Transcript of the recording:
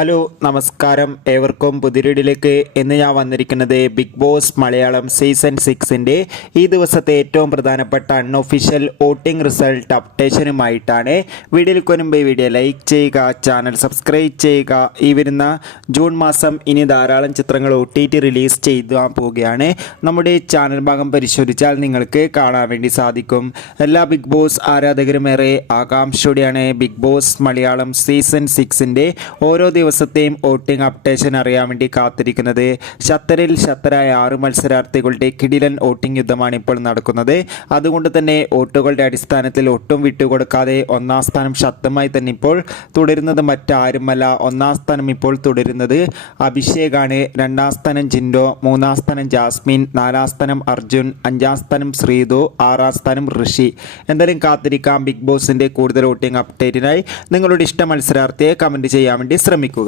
Hello നമസ്കാരം, ഏവർക്കും പുതിയൊരിടിലേക്ക് ഇന്ന് ഞാൻ വന്നിരിക്കുന്നത് ബിഗ് ബോസ് മലയാളം സീസൺ 6ൻ്റെ ഈ ദിവസത്തെ ഏറ്റവും പ്രധാനപ്പെട്ട അൺഒഫീഷ്യൽ വോട്ടിംഗ് റിസൾട്ട് അപ്ഡേഷനുമായിട്ടാണ്. വീഡിയോയിലേക്ക് മുൻപ് വീഡിയോ ലൈക്ക് ചെയ്യുക, ചാനൽ സബ്സ്ക്രൈബ് ചെയ്യുക. ഈ വരുന്ന ജൂൺ മാസം ഇനി ധാരാളം ചിത്രങ്ങൾ OTT റിലീസ് ചെയ്യാൻ പോവുകയാണ്. നമ്മുടെ ചാനൽ ഭാഗം പരിശോധിച്ചാൽ നിങ്ങൾക്ക് കാണാൻ വേണ്ടി സാധിക്കും. എല്ലാ ബിഗ് ബോസ് ആരാധകരും ഏറെ ആകാംക്ഷയോടെയാണ് ബിഗ് ബോസ് മലയാളം സീസൺ 6ൻ്റെ ഓരോ ദിവസത്തെയും വോട്ടിംഗ് അപ്ഡേഷൻ അറിയാൻ വേണ്ടി കാത്തിരിക്കുന്നത്. ഷത്തറിൽ ഷത്തറായ 6 മത്സരാർത്ഥികളുടെ കിടിലൻ വോട്ടിംഗ് യുദ്ധമാണ് ഇപ്പോൾ നടക്കുന്നത്. അതുകൊണ്ട് തന്നെ വോട്ടുകളുടെ അടിസ്ഥാനത്തിൽ ഒട്ടും വിട്ടുകൊടുക്കാതെ ഒന്നാം സ്ഥാനം ശക്തമായി തന്നെ ഇപ്പോൾ തുടരുന്നത് മറ്റാരുമല്ല. ഒന്നാം സ്ഥാനം ഇപ്പോൾ തുടരുന്നത് അഭിഷേകാണ്. രണ്ടാം സ്ഥാനം ജിൻഡോ, മൂന്നാം സ്ഥാനം ജാസ്മിൻ, നാലാം സ്ഥാനം അർജുൻ, അഞ്ചാം സ്ഥാനം ശ്രീതു, ആറാം സ്ഥാനം ഋഷി. എന്തായാലും കാത്തിരിക്കാം ബിഗ് ബോസിൻ്റെ കൂടുതൽ വോട്ടിംഗ് അപ്ഡേറ്റിനായി. നിങ്ങളുടെ ഇഷ്ട മത്സരാർത്ഥിയെ കമൻറ്റ് ചെയ്യാൻ വേണ്ടി ശ്രമിക്കുക.